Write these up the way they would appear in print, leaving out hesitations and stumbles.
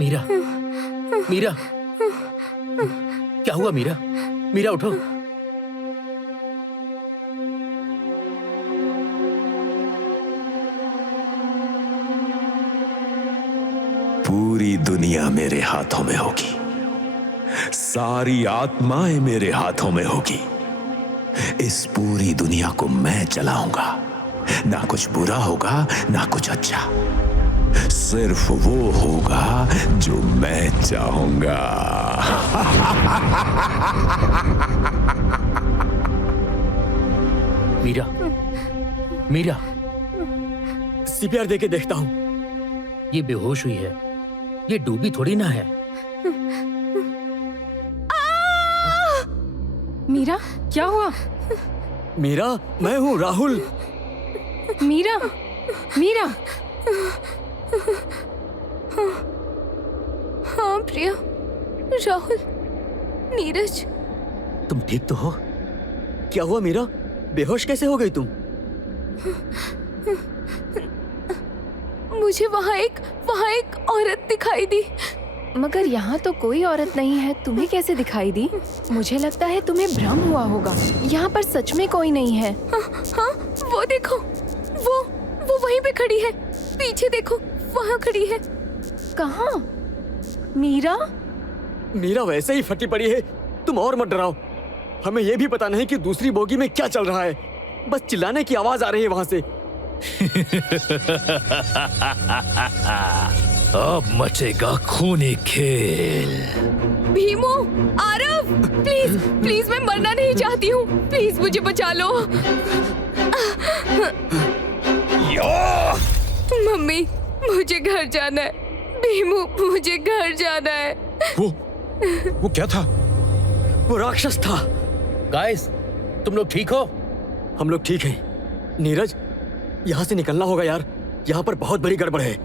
मीरा, मीरा, क्या हुआ मीरा? मीरा उठो। पूरी दुनिया मेरे हाथों में होगी, सारी आत्माएं मेरे हाथों में होगी। इस पूरी दुनिया को मैं चलाऊंगा। ना कुछ बुरा होगा, ना कुछ अच्छा। सिर्फ वो होगा जो मैं चाहूंगा। मीरा, मीरा, सीपीआर देके देखता हूं। ये बेहोश हुई है, ये डूबी थोड़ी ना है। मीरा, क्या हुआ? मीरा, मैं हूं राहुल। मीरा, मीरा। हाँ प्रिया, राहुल, नीरज। तुम ठीक तो हो? क्या हुआ मीरा? बेहोश कैसे हो गई तुम? मुझे वहाँ एक औरत दिखाई दी। मगर यहाँ तो कोई औरत नहीं है, तुम्हें कैसे दिखाई दी? मुझे लगता है तुम्हें भ्रम हुआ होगा। यहाँ पर सच में कोई नहीं है। हाँ, वो देखो, वो वहीं पे खड़ी है। पीछे देखो, वहाँ खड़ी है। कहाँ? मीरा? मीरा वैसे ही फटी पड़ी है, तुम और मत डराओ। हमें यह भी पता नहीं कि दूसरी बोगी में क्या चल रहा है। बस चिल्लाने की आवाज आ रही है वहाँ से। अब मचेगा खूनी खेल। भीमू, आरव, प्लीज प्लीज, मैं मरना नहीं चाहती हूँ। प्लीज मुझे बचा लो। मम्मी, मुझे घर जाना है। भीमू, मुझे घर जाना है। वो क्या था? वो राक्षस था। गाइस, तुम लोग ठीक हो? हम लोग ठीक हैं। नीरज, यहाँ से निकलना होगा यार। यहाँ पर बहुत बड़ी गड़बड़ है।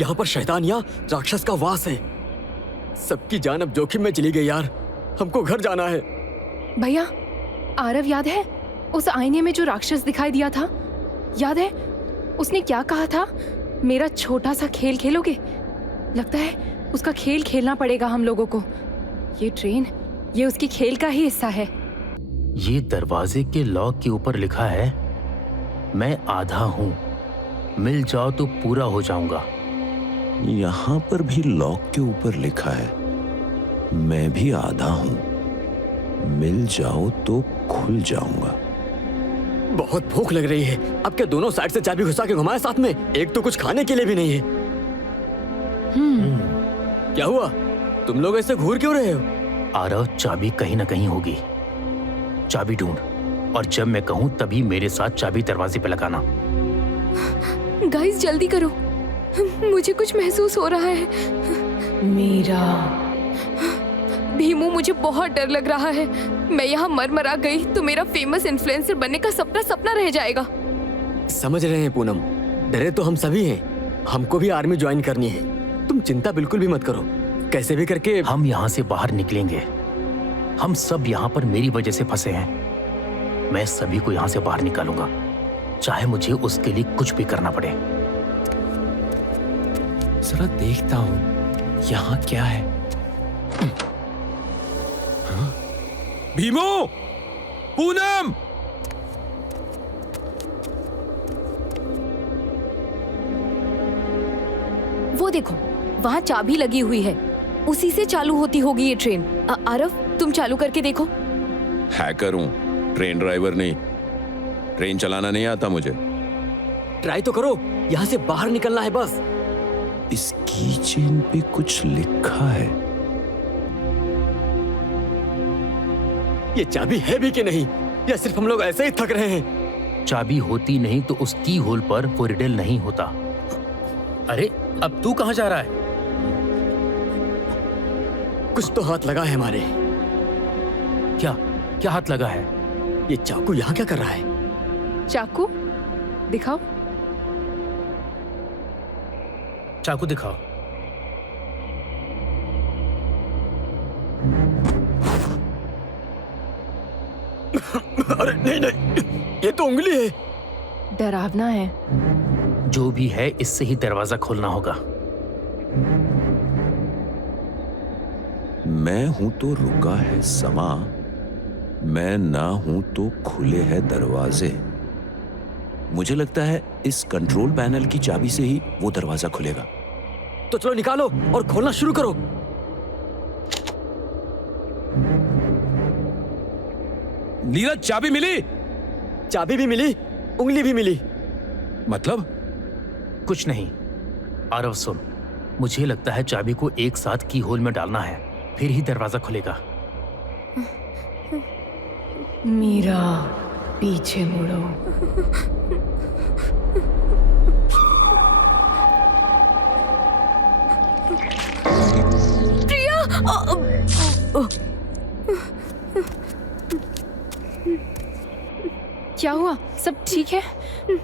यहाँ पर शैतानिया राक्षस का वास है। सबकी जान अब जोखिम में चली गई यार। हमको घर जाना है। भैया, आरव याद है? उस आईने में जो राक्षस दिखाई दिया था, याद है? उसने क्या कहा था? मेरा छोटा सा खेल खेलोगे? लगता है उसका खेल खेलना पड़ेगा हम लोगों को। ये ट्रेन, ये उसकी खेल का ही हिस्सा है। ये दरवाजे के लॉक के ऊपर लिखा है, मैं आधा हूँ, मिल जाओ तो पूरा हो जाऊंगा। यहां पर भी लॉक के ऊपर लिखा है, मैं भी आधा हूं, मिल जाओ तो खुल जाऊंगा। बहुत भूख लग रही है। अब क्या दोनों साइड से चाबी घुसा के घुमाए साथ में? एक तो कुछ खाने के लिए भी नहीं है। क्या हुआ? तुम लोग ऐसे घूर क्यों रहे हो? आरव, चाबी कहीं ना कहीं होगी। चाबी ढूंढ, और जब मैं कहूं तभी मेरे साथ चाबी दरवाजे पे लगाना। गाइस, जल्दी करो, मुझे कुछ महसूस हो रहा है। मीरा। भीमू, मुझे बहुत डर लग रहा है। मैं यहाँ मर गई तो मेरा फेमस इन्फ्लुएंसर बनने का सपना रह जाएगा। समझ रहे हैं पूनम, डरे तो हम सभी हैं। हमको भी आर्मी ज्वाइन करनी है। तुम चिंता बिल्कुल भी मत करो। कैसे भी करके हम यहाँ से बाहर निकलेंगे। हम सब यहाँ पर मेरी वजह से फंसे हैं। मैं सभी को यहाँ से बाहर निकालूंगा, चाहे मुझे उसके लिए कुछ भी करना पड़े। जरा देखता हूं यहाँ क्या है। भीमो, पूनम! वो देखो, वहाँ चाबी लगी हुई है। उसी से चालू होती होगी ये ट्रेन। आरव, तुम चालू करके देखो। हैकर हूं, ट्रेन ड्राइवर नहीं। ट्रेन चलाना नहीं आता मुझे। ट्राई तो करो, यहाँ से बाहर निकलना है बस। इस कीचेन पे कुछ लिखा है। ये चाबी है भी कि नहीं, या सिर्फ हम लोग ऐसे ही थक रहे हैं? चाबी होती नहीं तो उस की होल पर वो रिडल नहीं होता। अरे, अब तू कहाँ जा रहा है? कुछ तो हाथ लगा है हमारे। क्या हाथ लगा है? ये चाकू यहाँ क्या कर रहा है? चाकू दिखाओ। चाकू दिखाओ। अरे नहीं, ये तो उंगली है। डरावना है। जो भी है, इससे ही दरवाजा खोलना होगा। मैं हूं तो रुका है समा, मैं ना हूं तो खुले हैं दरवाजे। मुझे लगता है इस कंट्रोल पैनल की चाबी से ही वो दरवाजा खुलेगा। तो चलो निकालो और खोलना शुरू करो। नीरज, चाबी मिली? चाबी भी मिली, उंगली भी मिली। मतलब? कुछ नहीं। आरव सुन, मुझे लगता है चाबी को एक साथ की होल में डालना है, फिर ही दरवाजा खुलेगा। मीरा, पीछे मुड़ो। क्या हुआ? सब ठीक है?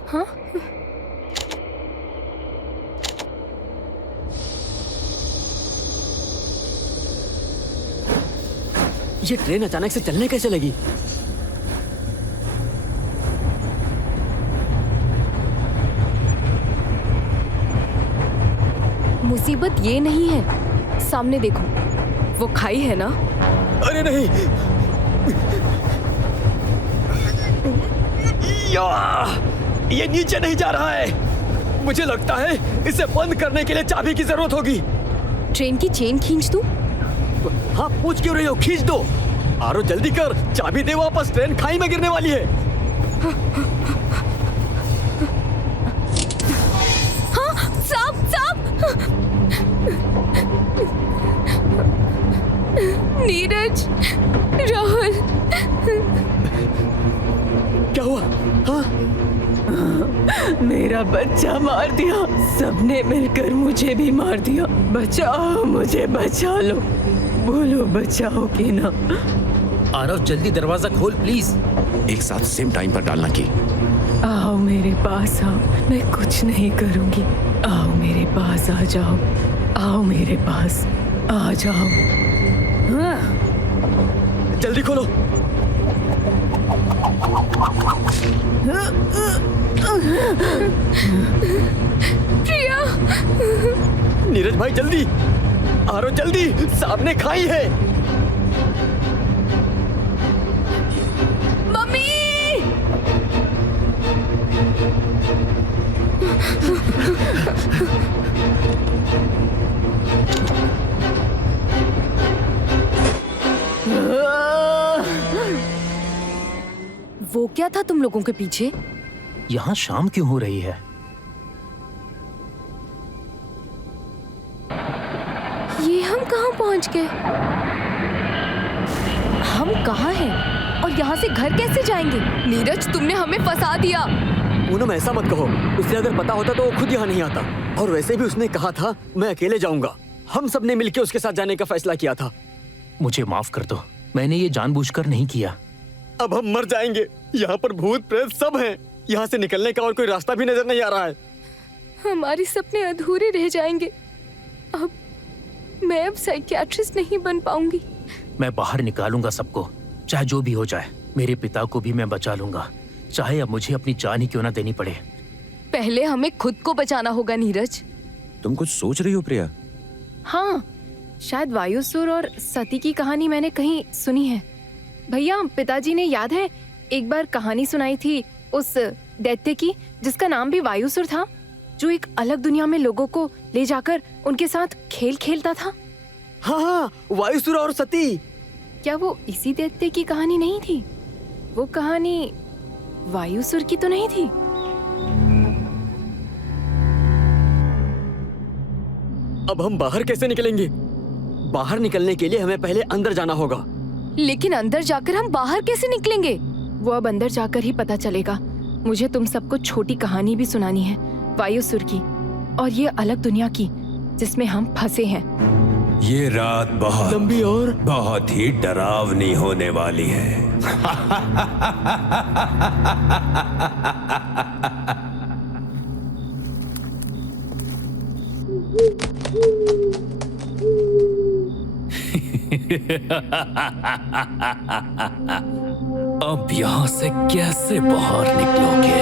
हाँ? ये ट्रेन अचानक से चलने कैसे लगी? मुसीबत ये नहीं है, सामने देखो, वो खाई है ना। अरे नहीं, ये नीचे नहीं जा रहा है। मुझे लगता है इसे बंद करने के लिए चाबी की जरूरत होगी। ट्रेन की चेन खींच दूं? हाँ, पूछ क्यों रही हो? खींच दो। आरो जल्दी कर, चाबी दे वापस, ट्रेन खाई में गिरने वाली है। हाँ, सांप, सांप! नीरज, राहुल, क्या हुआ? हाँ? मेरा बच्चा मार दिया, सबने मिलकर मुझे भी मार दिया। बचाओ, मुझे बचा लो। बोलो, बचाओ कि ना? आरव जल्दी दरवाजा खोल प्लीज। एक साथ सेम टाइम पर डालना की। आओ मेरे पास आओ, मैं कुछ नहीं करूंगी। आओ मेरे पास आ जाओ, आओ मेरे पास आ जाओ। जल्दी खोलो। प्रिया! नीरज भाई जल्दी, आरो जल्दी, सामने खाई है। मम्मी! वो क्या था तुम लोगों के पीछे? यहाँ शाम क्यों हो रही है? ये हम कहाँ पहुँच गए? हम कहाँ हैं? और यहाँ से घर कैसे जाएंगे? नीरज, तुमने हमें फंसा दिया। पूनम, ऐसा मत कहो। उसे अगर पता होता तो वो खुद यहाँ नहीं आता। और वैसे भी उसने कहा था मैं अकेले जाऊंगा। हम सब ने मिलकर उसके साथ जाने का फैसला किया था। मुझे माफ कर दो, मैंने ये जानबूझकर नहीं किया। अब हम मर जाएंगे। यहाँ पर भूत प्रेत सब हैं। यहाँ से निकलने का और कोई रास्ता भी नजर नहीं आ रहा है। हमारे सपने अधूरे रह जाएंगे। अब मैं साइकियाट्रिस्ट नहीं बन पाऊंगी। मैं बाहर निकालूंगा सबको, चाहे जो भी हो जाए। मेरे पिता को भी मैं बचा लूंगा, चाहे अब मुझे अपनी जान ही क्यों ना देनी पड़े। पहले हमें खुद को बचाना होगा नीरज। तुम कुछ सोच रही हो प्रिया? हाँ, शायद वायुसुर और सती की कहानी मैंने कहीं सुनी है। भैया, पिताजी ने याद है एक बार कहानी सुनाई थी उस दैत्य की जिसका नाम भी वायुसुर था, जो एक अलग दुनिया में लोगों को ले जाकर उनके साथ खेल खेलता था। हाँ हाँ, वायुसुर और सती। क्या वो इसी दैत्य की कहानी नहीं थी? वो कहानी वायुसुर की तो नहीं थी? अब हम बाहर कैसे निकलेंगे? बाहर निकलने के लिए हमें पहले अंदर जाना होगा। लेकिन अंदर जाकर हम बाहर कैसे निकलेंगे? वो अब अंदर जाकर ही पता चलेगा। मुझे तुम सबको छोटी कहानी भी सुनानी है वायुसुर की और ये अलग दुनिया की जिसमें हम फंसे हैं। ये रात बहुत लंबी और बहुत ही डरावनी होने वाली है। अब यहाँ से कैसे बाहर निकलोगे?